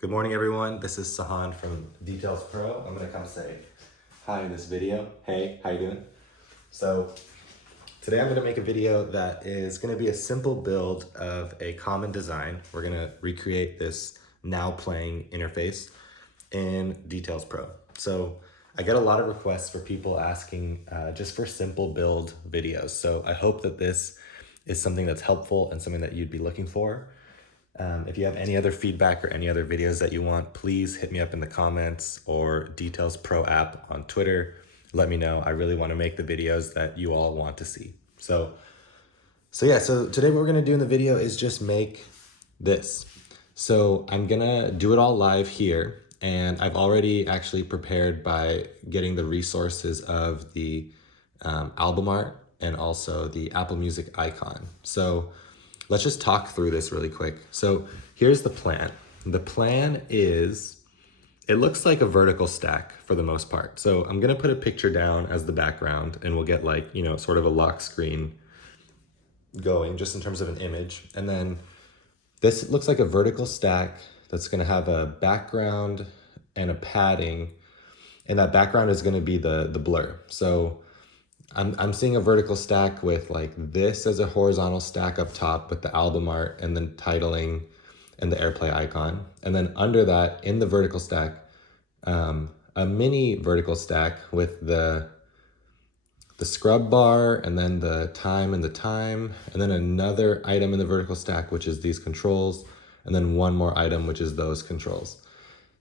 Good morning, everyone. This is Sahand from DetailsPro. I'm gonna come say hi in this video. Hey, how you doing? So today I'm gonna make a video that is gonna be a simple build of a common design. We're gonna recreate this now playing interface in DetailsPro. So I get a lot of requests for people asking just for simple build videos. So I hope that this is something that's helpful and something that you'd be looking for. If you have any other feedback or any other videos that you want, please hit me up in the comments or Details Pro app on Twitter. Let me know. I really want to make the videos that you all want to see. So today what we're gonna do in the video is just make this. So I'm gonna do it all live here, and I've already actually prepared by getting the resources of the album art and also the Apple Music icon. So let's just talk through this really quick. So here's the plan. The plan is, it looks like a vertical stack for the most part. So I'm gonna put a picture down as the background and we'll get like, sort of a lock screen going just in terms of an image. And then this looks like a vertical stack that's gonna have a background and a padding, and that background is gonna be the blur. So I'm seeing a vertical stack with like this as a horizontal stack up top with the album art and then titling and the AirPlay icon. And then under that, in the vertical stack, a mini vertical stack with the scrub bar and then the time and the time, and then another item in the vertical stack, which is these controls, and then one more item, which is those controls.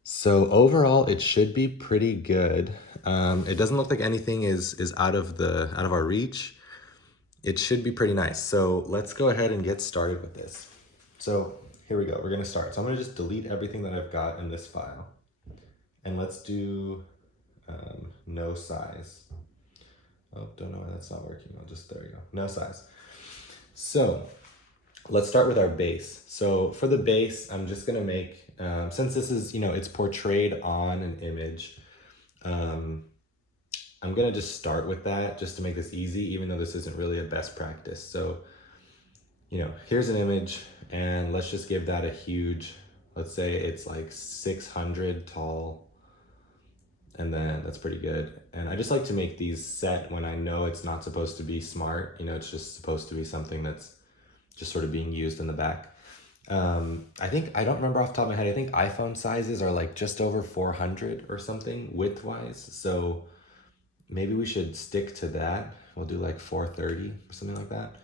So overall, it should be pretty good. It doesn't look like anything is out of our reach. It should be pretty nice. So let's go ahead and get started with this. So here we go, we're gonna start. So I'm gonna just delete everything that I've got in this file. And let's do no size. Oh, don't know why that's not working. There we go, no size. So let's start with our base. So for the base, I'm just gonna make, since this is, it's portrayed on an image, I'm gonna just start with that just to make this easy, even though this isn't really a best practice. So, here's an image and let's just give that a huge, let's say it's like 600 tall, and then that's pretty good. And I just like to make these set when I know it's not supposed to be smart, it's just supposed to be something that's just sort of being used in the back. I don't remember off the top of my head, I think iPhone sizes are like just over 400 or something width-wise. So maybe we should stick to that. We'll do like 430 or something like that.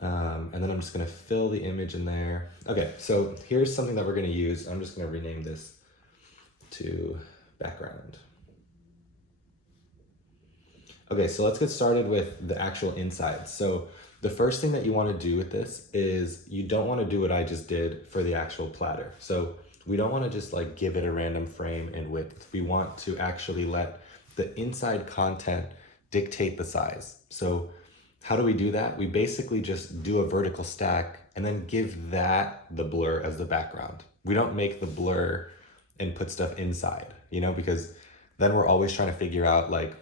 And then I'm just gonna fill the image in there. Okay, so here's something that we're gonna use. I'm just gonna rename this to background. Okay, so let's get started with the actual inside. So the first thing that you want to do with this is you don't want to do what I just did for the actual platter. So we don't want to just like give it a random frame and width. We want to actually let the inside content dictate the size. So how do we do that? We basically just do a vertical stack and then give that the blur as the background. We don't make the blur and put stuff inside, because then we're always trying to figure out like,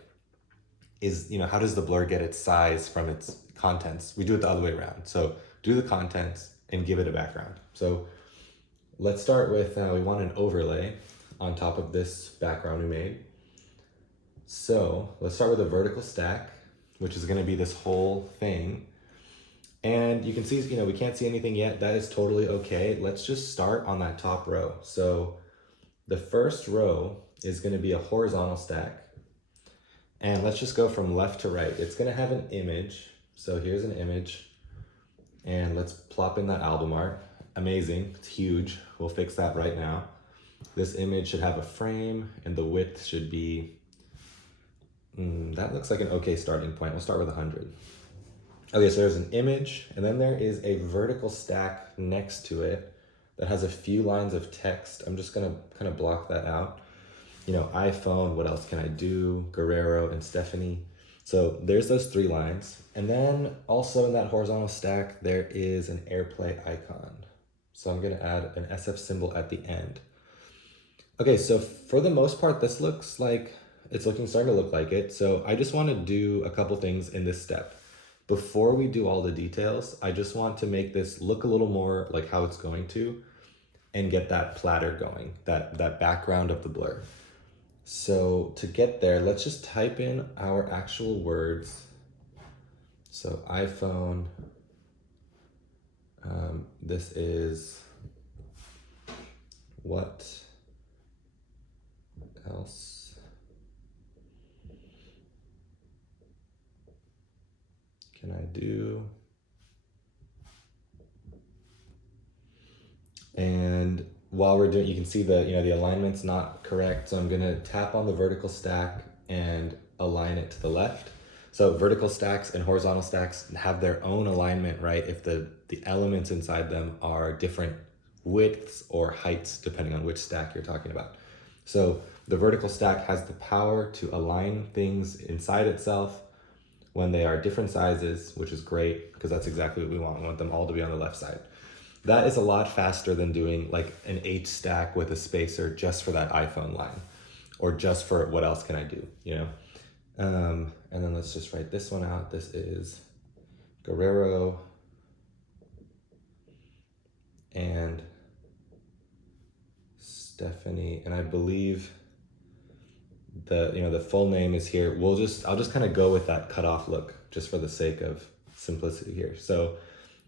how does the blur get its size from its contents? We do it the other way around. So do the contents and give it a background. So let's start with, we want an overlay on top of this background we made. So let's start with a vertical stack, which is gonna be this whole thing. And you can see, we can't see anything yet. That is totally okay. Let's just start on that top row. So the first row is gonna be a horizontal stack. And let's just go from left to right. It's gonna have an image. So here's an image, and let's plop in that album art. Amazing, it's huge. We'll fix that right now. This image should have a frame, and the width should be, that looks like an okay starting point. We'll start with 100. Okay, so there's an image, and then there is a vertical stack next to it that has a few lines of text. I'm just gonna kind of block that out. iPhone, what else can I do? Guerrero and Stephanie. So there's those 3 lines. And then also in that horizontal stack, there is an AirPlay icon. So I'm gonna add an SF symbol at the end. Okay, so for the most part, this looks like, starting to look like it. So I just wanna do a couple things in this step. Before we do all the details, I just want to make this look a little more like how it's going to. and get that platter going, that background of the blur. So to get there, let's just type in our actual words. So iPhone, this is what else can I do? And while we're doing, you can see the alignment's not correct. So I'm gonna tap on the vertical stack and align it to the left. So vertical stacks and horizontal stacks have their own alignment, right? If the elements inside them are different widths or heights, depending on which stack you're talking about. So the vertical stack has the power to align things inside itself when they are different sizes, which is great because that's exactly what we want. We want them all to be on the left side. That is a lot faster than doing like an H stack with a spacer just for that iPhone line, or just for what else can I do, you know? And then let's just write this one out. This is Guerrero and Stephanie, and I believe the full name is here. I'll just kind of go with that cutoff look just for the sake of simplicity here. So,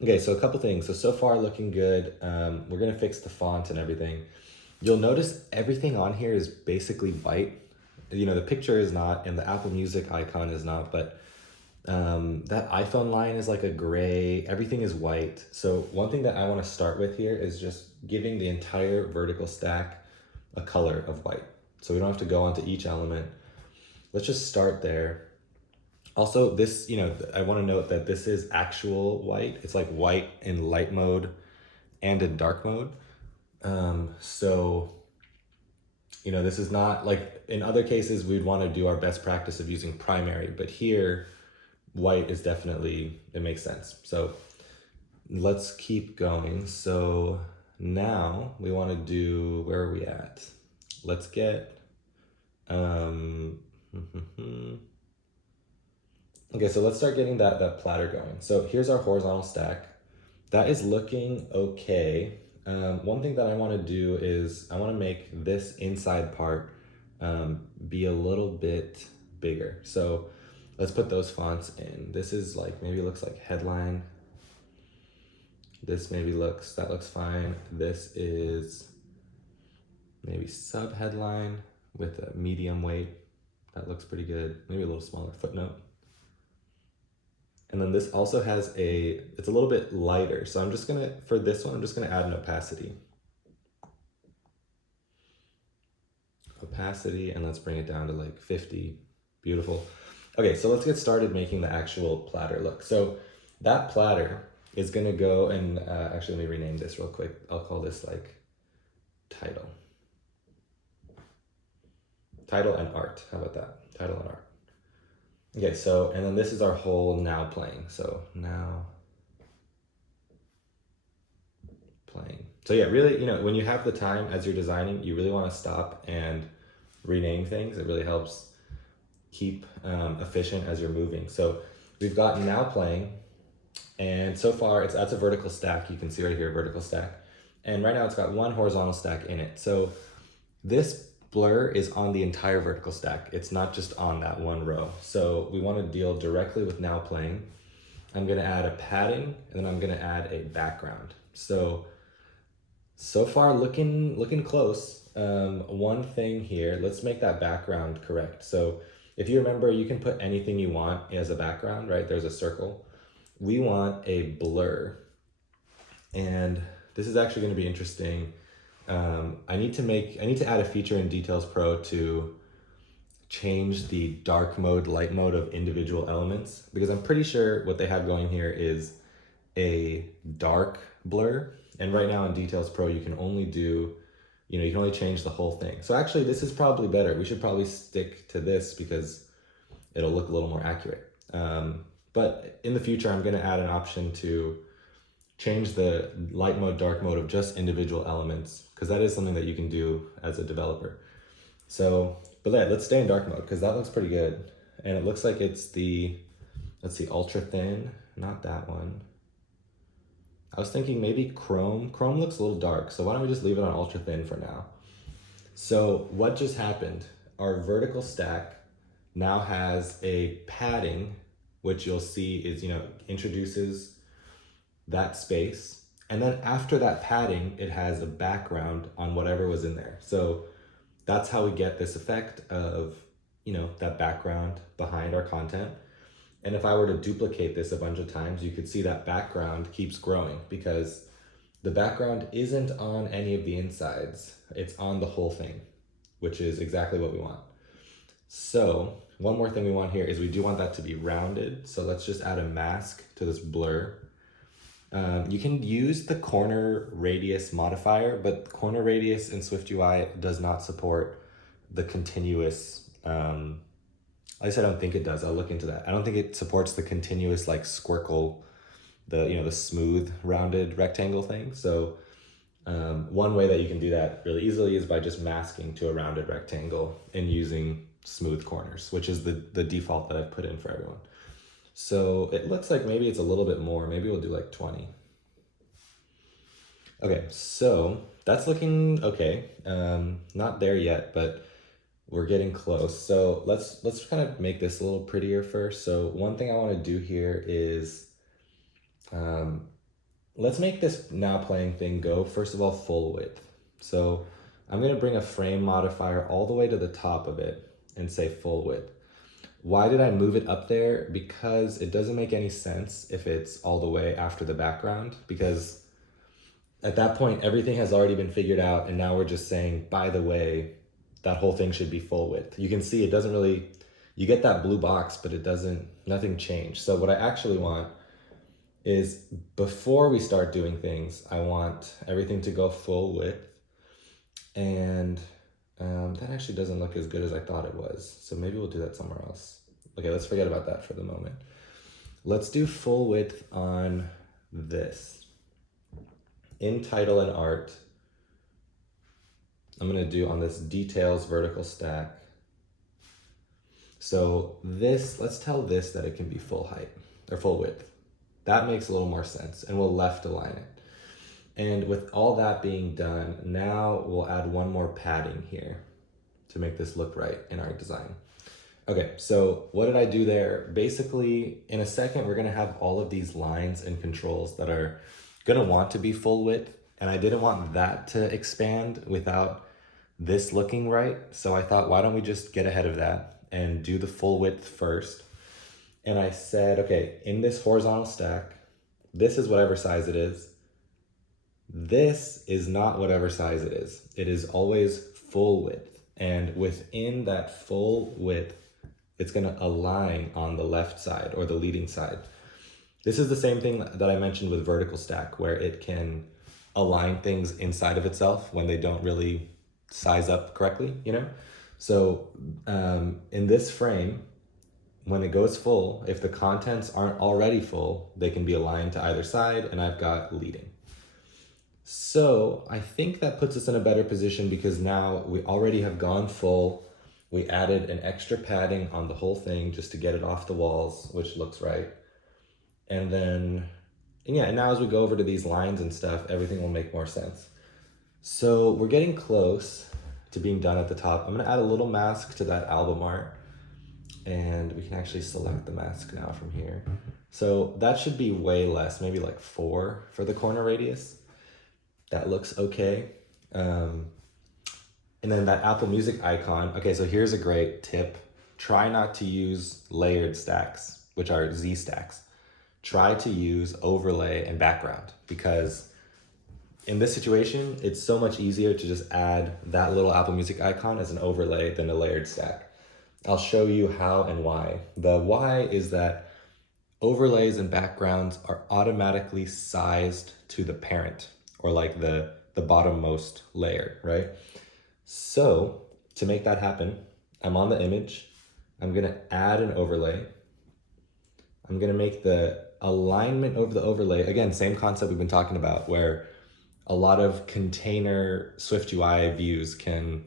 okay, so a couple things. So far looking good. We're gonna fix the font and everything. You'll notice everything on here is basically white. The picture is not, and the Apple Music icon is not, but that iPhone line is like a gray, everything is white. So one thing that I wanna start with here is just giving the entire vertical stack a color of white. So we don't have to go onto each element. Let's just start there. Also, this, I want to note that this is actual white. It's like white in light mode and in dark mode. This is not like in other cases, we'd want to do our best practice of using primary, but here white is definitely, it makes sense. So let's keep going. So now we want to do, where are we at? Let's get, okay, so let's start getting that platter going. So here's our horizontal stack. That is looking okay. One thing that I want to do is I want to make this inside part be a little bit bigger. So let's put those fonts in. This is like, maybe looks like headline. This that looks fine. This is maybe sub headline with a medium weight. That looks pretty good. Maybe a little smaller footnote. And then this also has it's a little bit lighter. So for this one, I'm just gonna add an opacity. And let's bring it down to like 50. Beautiful. Okay, so let's get started making the actual platter look. So that platter is gonna go and, actually let me rename this real quick. I'll call this like title. Title and art, how about that? Title and art. Okay, so, and then this is our whole now playing. So now playing. So yeah, really, when you have the time as you're designing, you really want to stop and rename things. It really helps keep efficient as you're moving. So we've got now playing, and so far that's a vertical stack. You can see right here, vertical stack. And right now it's got one horizontal stack in it. So this blur is on the entire vertical stack. It's not just on that one row. So we want to deal directly with now playing. I'm going to add a padding, and then I'm going to add a background. So far looking close. One thing here, let's make that background correct. So if you remember, you can put anything you want as a background, right? There's a circle. We want a blur. And this is actually going to be interesting. I need to add a feature in DetailsPro to change the dark mode, light mode of individual elements, because I'm pretty sure what they have going here is a dark blur. And right now in DetailsPro, you can only do, you can only change the whole thing. So actually this is probably better. We should probably stick to this because it'll look a little more accurate. But in the future, I'm going to add an option to change the light mode, dark mode of just individual elements, because that is something that you can do as a developer. So, but yeah, let's stay in dark mode because that looks pretty good. And it looks like it's the, let's see, ultra thin, not that one. I was thinking maybe Chrome. Chrome looks a little dark, so why don't we just leave it on ultra thin for now? So what just happened? Our vertical stack now has a padding, which you'll see is, introduces that space. And then after that padding, it has a background on whatever was in there. So that's how we get this effect of, that background behind our content. And if I were to duplicate this a bunch of times, you could see that background keeps growing because the background isn't on any of the insides. It's on the whole thing, which is exactly what we want. So one more thing we want here is we do want that to be rounded. So let's just add a mask to this blur. You can use the corner radius modifier, but corner radius in SwiftUI does not support the continuous, at least I don't think it does. I'll look into that. I don't think it supports the continuous like squircle, the smooth rounded rectangle thing. So one way that you can do that really easily is by just masking to a rounded rectangle and using smooth corners, which is the default that I've put in for everyone. So it looks like maybe it's a little bit more. Maybe we'll do like 20. Okay, so that's looking okay. Not there yet, but we're getting close. So let's kind of make this a little prettier first. So one thing I want to do here is let's make this now playing thing go, first of all, full width. So I'm going to bring a frame modifier all the way to the top of it and say full width. Why did I move it up there? Because it doesn't make any sense if it's all the way after the background, because at that point, everything has already been figured out. And now we're just saying, by the way, that whole thing should be full width. You can see it doesn't really, you get that blue box, but it doesn't, nothing changed. So what I actually want is before we start doing things, I want everything to go full width. And that actually doesn't look as good as I thought it was. So maybe we'll do that somewhere else. Okay, let's forget about that for the moment. Let's do full width on this. In title and art, I'm gonna do on this details vertical stack. So this, let's tell this that it can be full height or full width. That makes a little more sense, and we'll left align it. And with all that being done, now we'll add one more padding here to make this look right in our design. Okay, so what did I do there? Basically, in a second, we're gonna have all of these lines and controls that are gonna want to be full width, and I didn't want that to expand without this looking right. So I thought, why don't we just get ahead of that and do the full width first? And I said, okay, in this horizontal stack, this is whatever size it is. This is not whatever size it is. It is always full width. And within that full width, it's gonna align on the left side or the leading side. This is the same thing that I mentioned with vertical stack, where it can align things inside of itself when they don't really size up correctly, So in this frame, when it goes full, if the contents aren't already full, they can be aligned to either side, and I've got leading. So I think that puts us in a better position because now we already have gone full. We added an extra padding on the whole thing just to get it off the walls, which looks right. And then, and now as we go over to these lines and stuff, everything will make more sense. So we're getting close to being done at the top. I'm gonna add a little mask to that album art, and we can actually select the mask now from here. So that should be way less, maybe like 4 for the corner radius. That looks okay. And then that Apple Music icon. Okay, so here's a great tip. Try not to use layered stacks, which are Z stacks. Try to use overlay and background, because in this situation, it's so much easier to just add that little Apple Music icon as an overlay than a layered stack. I'll show you how and why. The why is that overlays and backgrounds are automatically sized to the parent, or like the bottommost layer, right? So to make that happen, I'm on the image. I'm gonna add an overlay. I'm gonna make the alignment over the overlay. Again, same concept we've been talking about, where a lot of container SwiftUI views can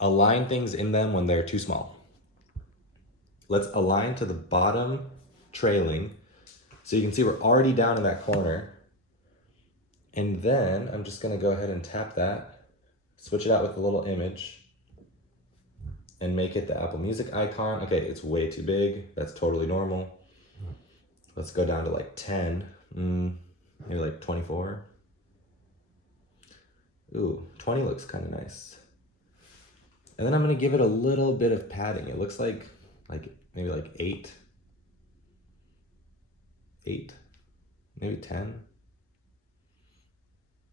align things in them when they're too small. Let's align to the bottom trailing So you can see we're already down in that corner. And then I'm just gonna go ahead and tap that, switch it out with a little image, and make it the Apple Music icon. Okay, it's way too big. That's totally normal. Let's go down to like 10, maybe like 24. Ooh, 20 looks kind of nice. And then I'm gonna give it a little bit of padding. It looks like maybe like 8, maybe 10.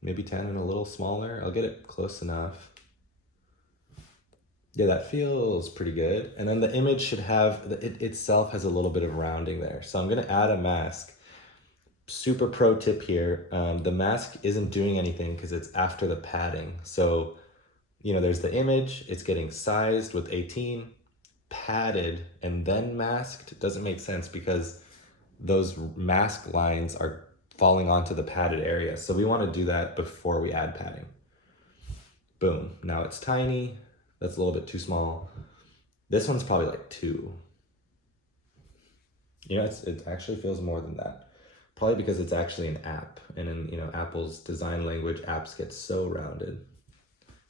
Maybe 10 and a little smaller. I'll get it close enough. Yeah, that feels pretty good. And then the image should have, it itself has a little bit of rounding there. So I'm gonna add a mask. Super pro tip here. The mask isn't doing anything because it's after the padding. So, you know, there's the image, it's getting sized with 18, padded, and then masked. It doesn't make sense because those mask lines are falling onto the padded area. So we want to do that before we add padding. Boom, now it's tiny. That's a little bit too small. This one's probably like 2. You know, it actually feels more than that. Probably because it's actually an app, and in, you know, Apple's design language, apps get so rounded.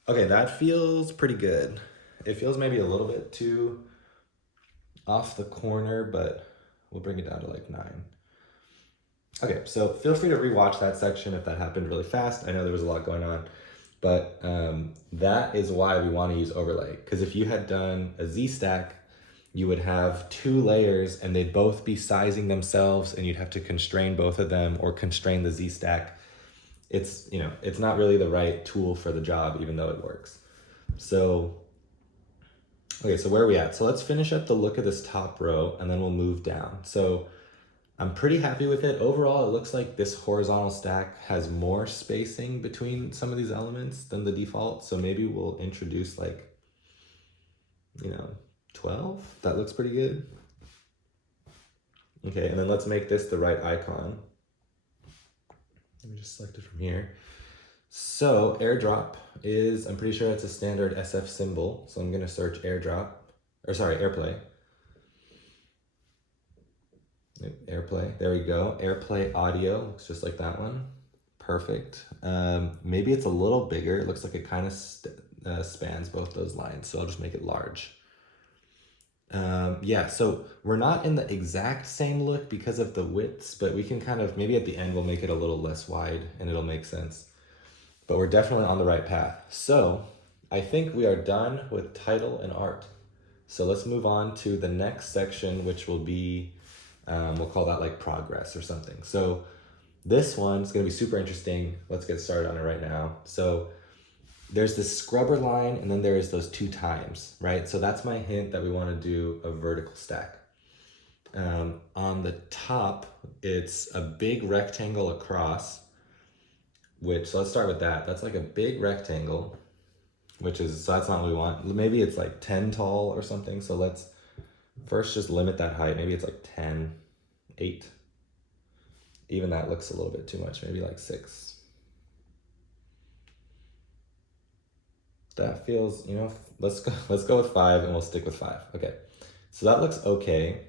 Okay, that feels pretty good. It feels maybe a little bit too off the corner, but we'll bring it down to like 9. Okay, so feel free to rewatch that section if that happened really fast. I know there was a lot going on, but that is why we want to use overlay. Because if you had done a Z stack, you would have 2 layers and they'd both be sizing themselves, and you'd have to constrain both of them or constrain the Z stack. It's, you know, it's not really the right tool for the job, even though it works. So, okay, so where are we at? So let's finish up the look of this top row and then we'll move down. So I'm pretty happy with it. Overall, it looks like this horizontal stack has more spacing between some of these elements than the default. So maybe we'll introduce like, you know, 12. That looks pretty good. Okay, and then let's make this the right icon. Let me just select it from here. So airdrop is, I'm pretty sure it's a standard SF symbol. So I'm gonna search AirPlay. AirPlay, there we go. AirPlay audio, looks just like that one. Perfect. Maybe it's a little bigger. It looks like it kind of spans both those lines. So I'll just make it large. Yeah, so we're not in the exact same look because of the widths, but we can kind of, maybe at the end we'll make it a little less wide and it'll make sense. But we're definitely on the right path. So I think we are done with title and art. So let's move on to the next section, which will be, we'll call that like progress or something. So this one's gonna be super interesting. Let's get started on it right now. So there's this scrubber line and then there's those 2 times, right? So that's my hint that we wanna do a vertical stack. On the top, it's a big rectangle across, so let's start with that. That's like a big rectangle, so that's not what we want. Maybe it's like 10 tall or something. So let's first just limit that height. Maybe it's like 10, 8. Even that looks a little bit too much, maybe like 6. That feels, you know, let's go with 5 and we'll stick with 5. Okay, so that looks okay.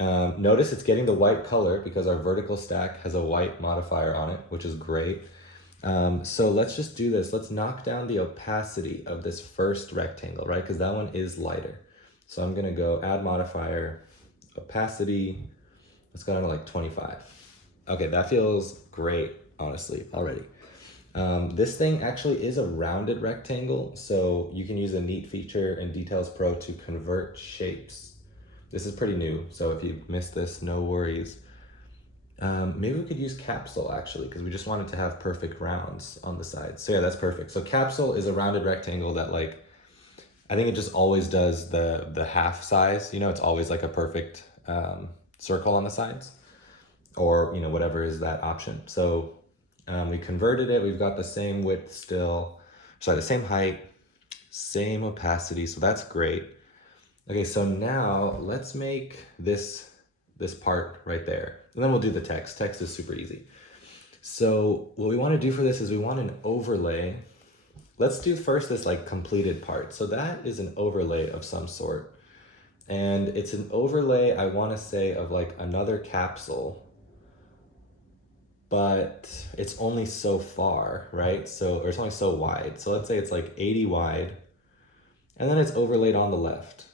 Notice it's getting the white color because our vertical stack has a white modifier on it, which is great. So let's just do this. Let's knock down the opacity of this first rectangle, right? Because that one is lighter. So I'm gonna go add modifier, opacity. Let's go down to like 25. Okay, that feels great, honestly, already. This thing actually is a rounded rectangle, so you can use a neat feature in DetailsPro to convert shapes. This is pretty new, so if you missed this, no worries. Maybe we could use capsule actually, because we just wanted to have perfect rounds on the sides. So yeah, that's perfect. So capsule is a rounded rectangle that, like, I think it just always does the half size, you know, it's always like a perfect circle on the sides, or, you know, whatever is that option. So we converted it, we've got the same width still, sorry, the same height, same opacity, so that's great. Okay, so now let's make this part right there, and then we'll do the text. Text is super easy. So what we want to do for this is we want an overlay. Let's do first this like completed part. So that is an overlay of some sort, and it's an overlay, I want to say, of like another capsule but it's only so far, right? So, or it's only so wide. So let's say it's like 80 wide, and then it's overlaid on the left.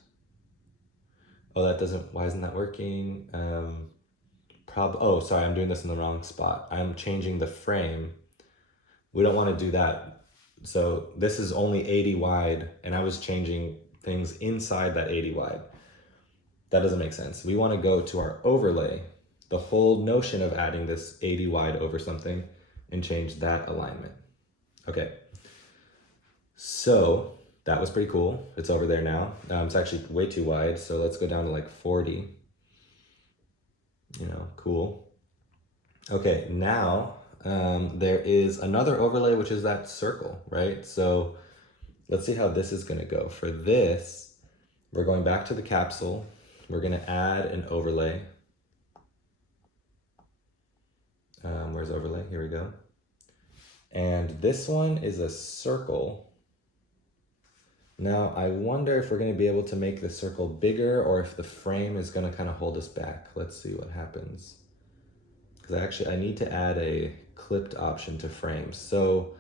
Oh, that doesn't, why isn't that working? Oh, sorry, I'm doing this in the wrong spot. I'm changing the frame. We don't want to do that. So this is only 80 wide, and I was changing things inside that 80 wide. That doesn't make sense. We want to go to our overlay, the whole notion of adding this 80 wide over something, and change that alignment. Okay, so that was pretty cool. It's over there now. It's actually way too wide, so let's go down to like 40. You know, cool. Okay, now there is another overlay, which is that circle, right? So let's see how this is gonna go. For this, we're going back to the capsule. We're gonna add an overlay. Where's overlay? Here we go. And this one is a circle. Now, I wonder if we're gonna be able to make the circle bigger or if the frame is gonna kind of hold us back. Let's see what happens. Because I need to add a clipped option to frames. So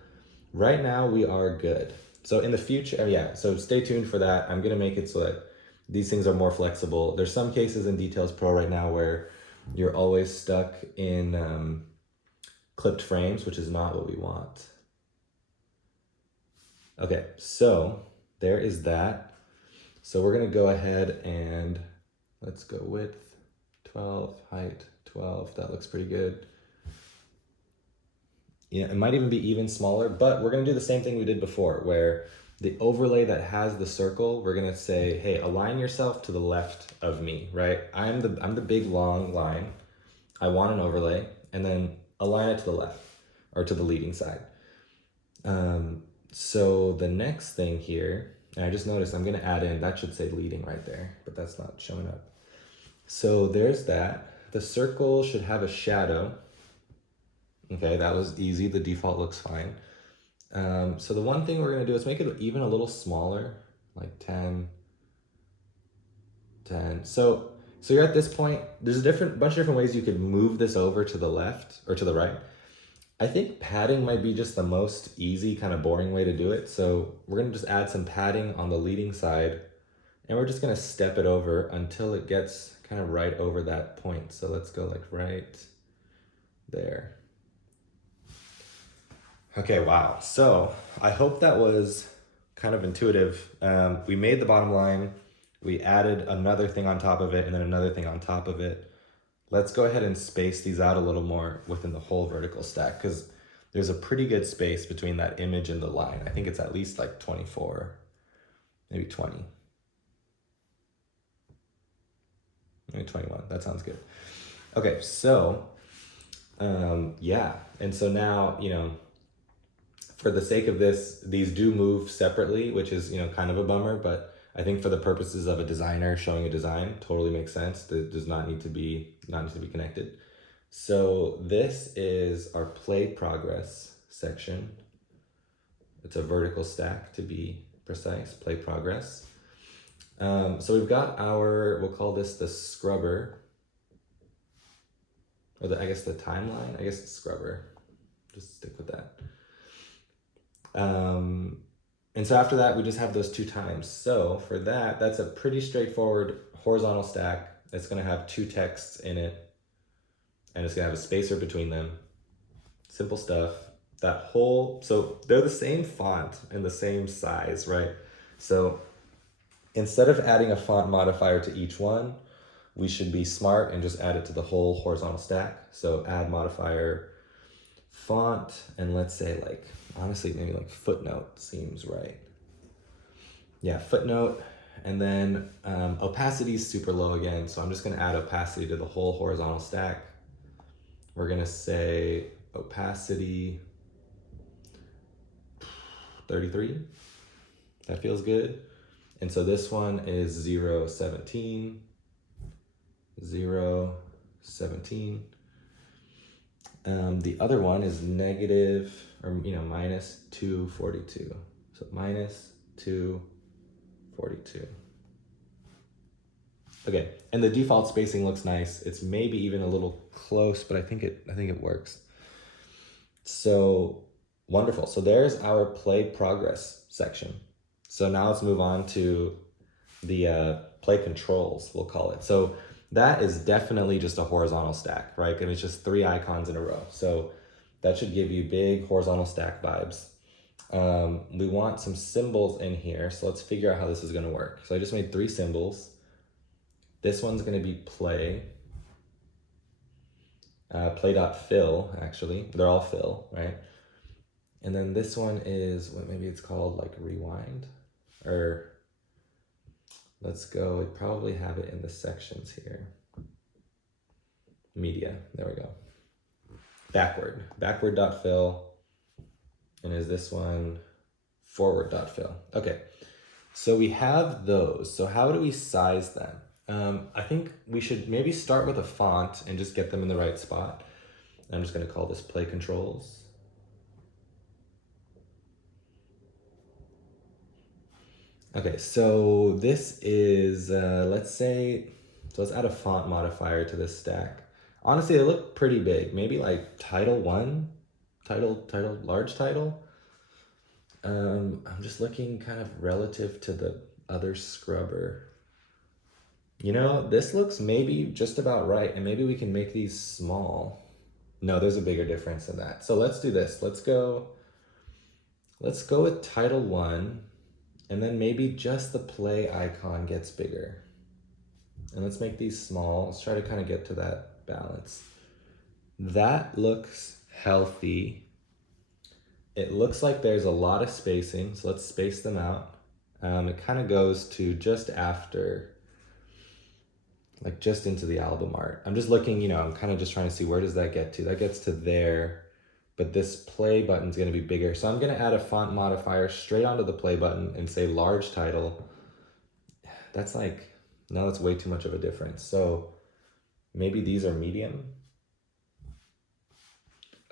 right now we are good. So in the future, so stay tuned for that. I'm gonna make it so that these things are more flexible. There's some cases in DetailsPro right now where you're always stuck in clipped frames, which is not what we want. Okay, so there is that. So we're gonna go ahead and let's go width 12, height 12. That looks pretty good. Yeah, it might even be even smaller, but we're gonna do the same thing we did before, where the overlay that has the circle, we're gonna say, hey, align yourself to the left of me, right? I'm the big long line. I want an overlay, and then align it to the left, or to the leading side. So the next thing here, and I just noticed I'm gonna add in, that should say leading right there, but that's not showing up. So there's that. The circle should have a shadow. Okay, that was easy. The default looks fine. So the one thing we're gonna do is make it even a little smaller, like 10. So you're at this point, there's a bunch of different ways you could move this over to the left or to the right. I think padding might be just the most easy, kind of boring way to do it. So we're gonna just add some padding on the leading side, and we're just gonna step it over until it gets kind of right over that point. So let's go like right there. Okay, wow. So I hope that was kind of intuitive. We made the bottom line, we added another thing on top of it, and then another thing on top of it. Let's go ahead and space these out a little more within the whole vertical stack, because there's a pretty good space between that image and the line. I think it's at least like 24, maybe 20. Maybe 21, that sounds good. Okay, so, yeah. And so now, you know, for the sake of this, these do move separately, which is, you know, kind of a bummer, but I think for the purposes of a designer showing a design, totally makes sense. It does not need to be connected. So this is our play progress section. It's a vertical stack to be precise, play progress. So we've got we'll call this the scrubber, or I guess the timeline, I guess it's scrubber, just stick with that. And so after that, we just have those 2 times. So for that, that's a pretty straightforward horizontal stack. It's gonna have 2 texts in it, and it's gonna have a spacer between them. Simple stuff. So they're the same font and the same size, right? So instead of adding a font modifier to each one, we should be smart and just add it to the whole horizontal stack. So add modifier font, and let's say like, honestly, maybe like footnote seems right. Yeah, footnote, and then opacity is super low again, so I'm just gonna add opacity to the whole horizontal stack. We're gonna say opacity 33. That feels good. And so this one is 0.17, 0.17. The other one is negative, or minus 242. So minus 242. Okay, and the default spacing looks nice. It's maybe even a little close, but I think it works. So wonderful. So there's our play progress section. So now let's move on to the play controls, we'll call it. So that is definitely just a horizontal stack, right? And it's just 3 icons in a row. So that should give you big horizontal stack vibes. We want some symbols in here. So let's figure out how this is gonna work. So I just made 3 symbols. This one's gonna be play. Play.fill, actually. They're all fill, right? And then this one is, what maybe it's called like rewind, or let's go, I'd probably have it in the sections here. Media, there we go. Backward.fill, and is this one forward.fill? Okay, so we have those. So how do we size them? I think we should maybe start with a font and just get them in the right spot. I'm just gonna call this play controls. Okay, so this is, let's say, so let's add a font modifier to this stack. Honestly, they look pretty big. Maybe like title 1, large title. I'm just looking kind of relative to the other scrubber. You know, this looks maybe just about right, and maybe we can make these small. No, there's a bigger difference than that. So let's do this. Let's go with title 1, and then maybe just the play icon gets bigger. And let's make these small. Let's try to kind of get to that balance. That looks healthy. It looks like there's a lot of spacing, so let's space them out. It kind of goes to just after, like just into the album art. I'm just looking, you know, I'm kind of just trying to see where does that get to? That gets to there, but this play button's gonna be bigger. So I'm gonna add a font modifier straight onto the play button and say large title. That's like, no, that's way too much of a difference. So maybe these are medium.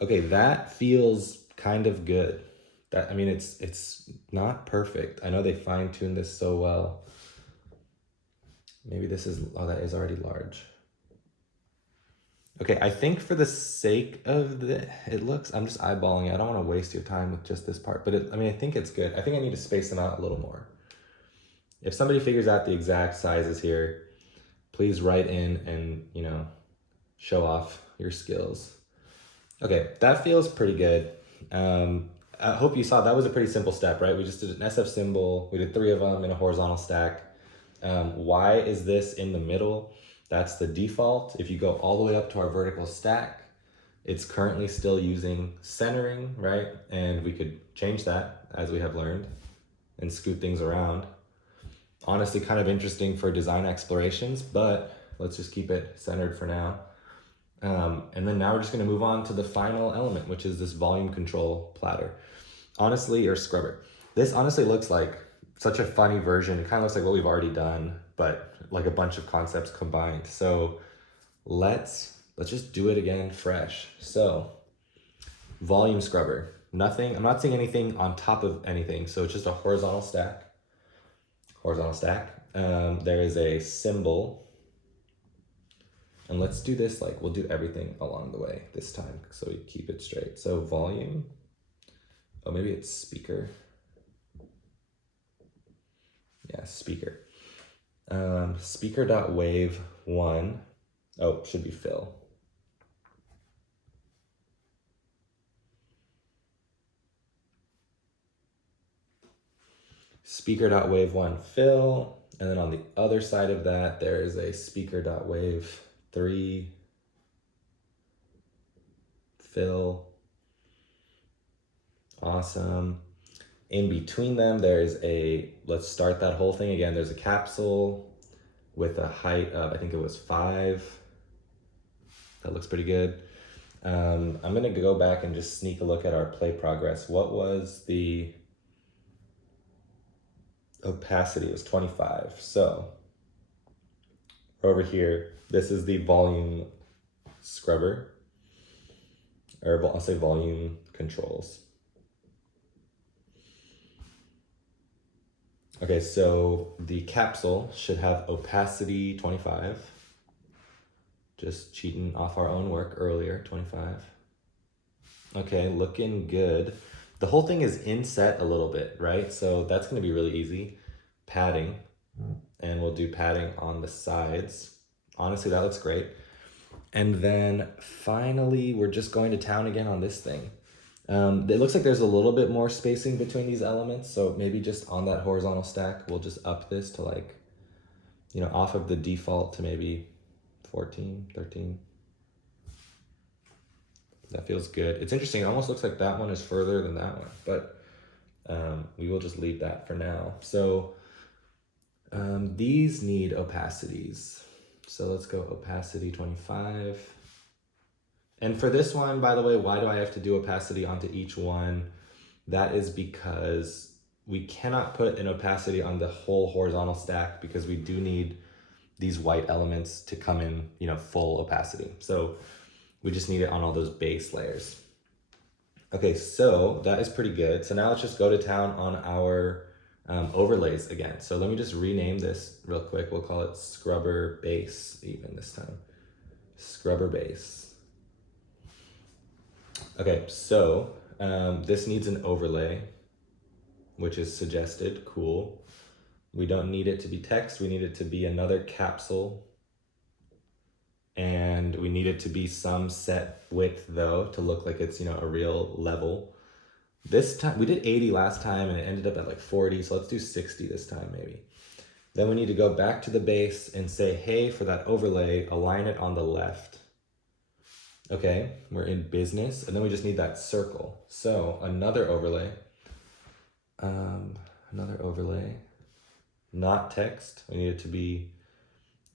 Okay, that feels kind of good. That, I mean, it's not perfect. I know they fine-tuned this so well. Maybe this is, oh, that is already large. Okay, I think for the sake of it looks, I'm just eyeballing it. I don't want to waste your time with just this part, but I mean, I think it's good. I think I need to space them out a little more. If somebody figures out the exact sizes here, please write in and, you know, show off your skills. Okay, that feels pretty good. I hope you saw that was a pretty simple step, right? We just did an SF symbol. We did 3 of them in a horizontal stack. Why is this in the middle? That's the default. If you go all the way up to our vertical stack, it's currently still using centering, right? And we could change that, as we have learned, and scoot things around. Honestly, kind of interesting for design explorations, but let's just keep it centered for now. And then now we're just gonna move on to the final element, which is this volume control platter. Honestly, or scrubber. This honestly looks like such a funny version. It kind of looks like what we've already done, but like a bunch of concepts combined. So let's just do it again fresh. So volume scrubber, nothing, I'm not seeing anything on top of anything. So it's just a horizontal stack. There is a symbol, and let's do this, like we'll do everything along the way this time so we keep it straight. So volume, oh, maybe it's speaker. Yeah, speaker. Speaker.wave1. Oh, should be fill. Speaker.wave1 fill. And then on the other side of that, there is a speaker.wave3 fill. Awesome. In between them, there's a, let's start that whole thing again. There's a capsule with a height of, I think it was 5. That looks pretty good. I'm gonna go back and just sneak a look at our play progress. What was the opacity? It was 25. So over here, this is the volume scrubber, or I'll say volume controls. Okay, so the capsule should have opacity 25. Just cheating off our own work earlier, 25. Okay, looking good. The whole thing is inset a little bit, right? So that's gonna be really easy. Padding, and we'll do padding on the sides. Honestly, that looks great. And then finally, we're just going to town again on this thing. It looks like there's a little bit more spacing between these elements, so maybe just on that horizontal stack, we'll just up this to like, you know, off of the default to maybe 14, 13. That feels good. It's interesting, it almost looks like that one is further than that one, but we will just leave that for now. So these need opacities. So let's go opacity 25. And for this one, by the way, why do I have to do opacity onto each one? That is because we cannot put an opacity on the whole horizontal stack because we do need these white elements to come in, you know, full opacity. So we just need it on all those base layers. Okay, so that is pretty good. So now let's just go to town on our overlays again. So let me just rename this real quick. We'll call it Scrubber Base even this time. Scrubber Base. Okay, so this needs an overlay, which is suggested. Cool. We don't need it to be text. We need it to be another capsule. And we need it to be some set width though to look like it's, you know, a real level. This time, we did 80 last time and it ended up at like 40, so let's do 60 this time maybe. Then we need to go back to the base and say, hey, for that overlay, align it on the left. Okay, we're in business, and then we just need that circle. So another overlay, not text. We need it to be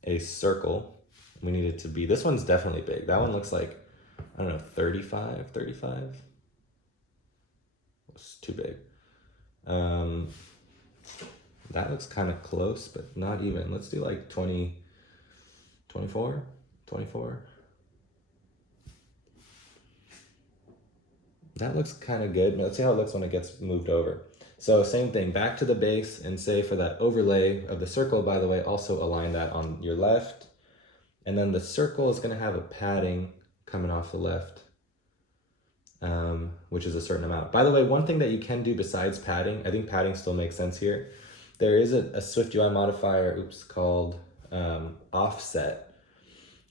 a circle. We need it to be, this one's definitely big. That one looks like, I don't know, 35. It's too big. That looks kind of close, but not even. Let's do like 20, 24. That looks kind of good. Let's see how it looks when it gets moved over. So same thing, back to the base and say for that overlay of the circle, by the way, also align that on your left. And then the circle is gonna have a padding coming off the left, which is a certain amount. By the way, one thing that you can do besides padding, I think padding still makes sense here. There is a SwiftUI modifier, called offset,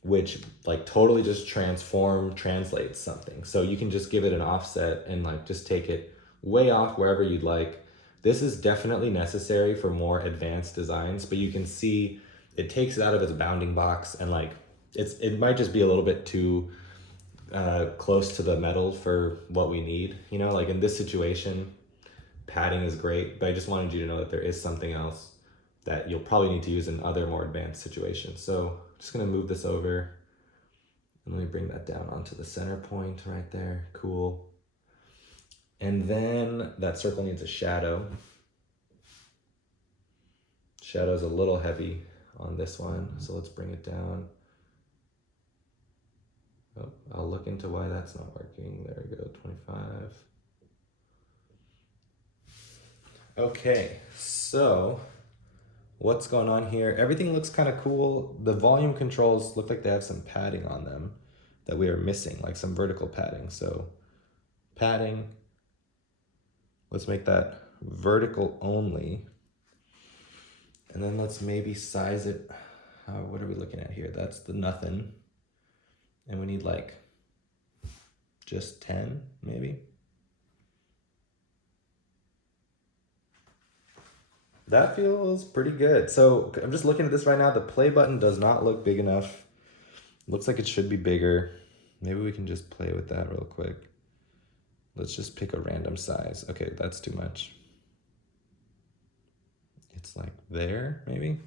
which like totally just translates something. So you can just give it an offset and like just take it way off wherever you'd like. This is definitely necessary for more advanced designs, but you can see it takes it out of its bounding box and like it might just be a little bit too close to the metal for what we need. You know, like in this situation, padding is great, but I just wanted you to know that there is something else that you'll probably need to use in other more advanced situations. So just gonna move this over and let me bring that down onto the center point right there. Cool. And then that circle needs a shadow. Shadow's a little heavy on this one, so let's bring it down. Oh, I'll look into why that's not working. There we go, 25. Okay, so what's going on here? Everything looks kind of cool. The volume controls look like they have some padding on them that we are missing, like some vertical padding. So padding, let's make that vertical only. And then let's maybe size it. What are we looking at here? That's the nothing. And we need like just 10 maybe. That feels pretty good. So I'm just looking at this right now. The play button does not look big enough. Looks like it should be bigger. Maybe we can just play with that real quick. Let's just pick a random size. Okay, that's too much. It's like there, maybe?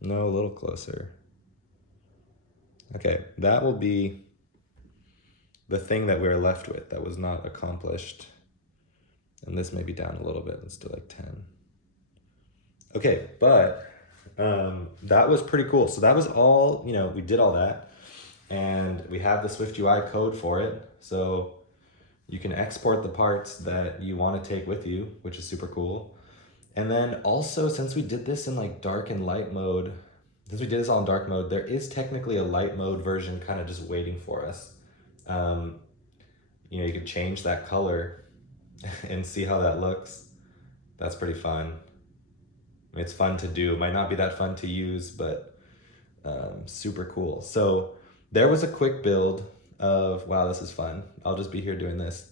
No, a little closer. Okay, that will be the thing that we're left with that was not accomplished. And this may be down a little bit. Let's do like 10. Okay, but that was pretty cool. So that was all, you know, we did all that. And we have the SwiftUI code for it. So you can export the parts that you want to take with you, which is super cool. And then also, since we did this in like dark and light mode, since we did this all in dark mode, there is technically a light mode version kind of just waiting for us. You you know, you can change that color and see how that looks. That's pretty fun. It's fun to do. It might not be that fun to use, but super cool. So there was a quick build of, wow, this is fun. I'll just be here doing this.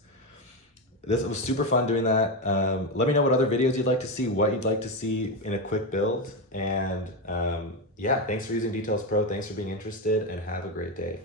This was super fun doing that. Let me know what other videos you'd like to see, what you'd like to see in a quick build. And yeah, thanks for using DetailsPro. Thanks for being interested, and have a great day.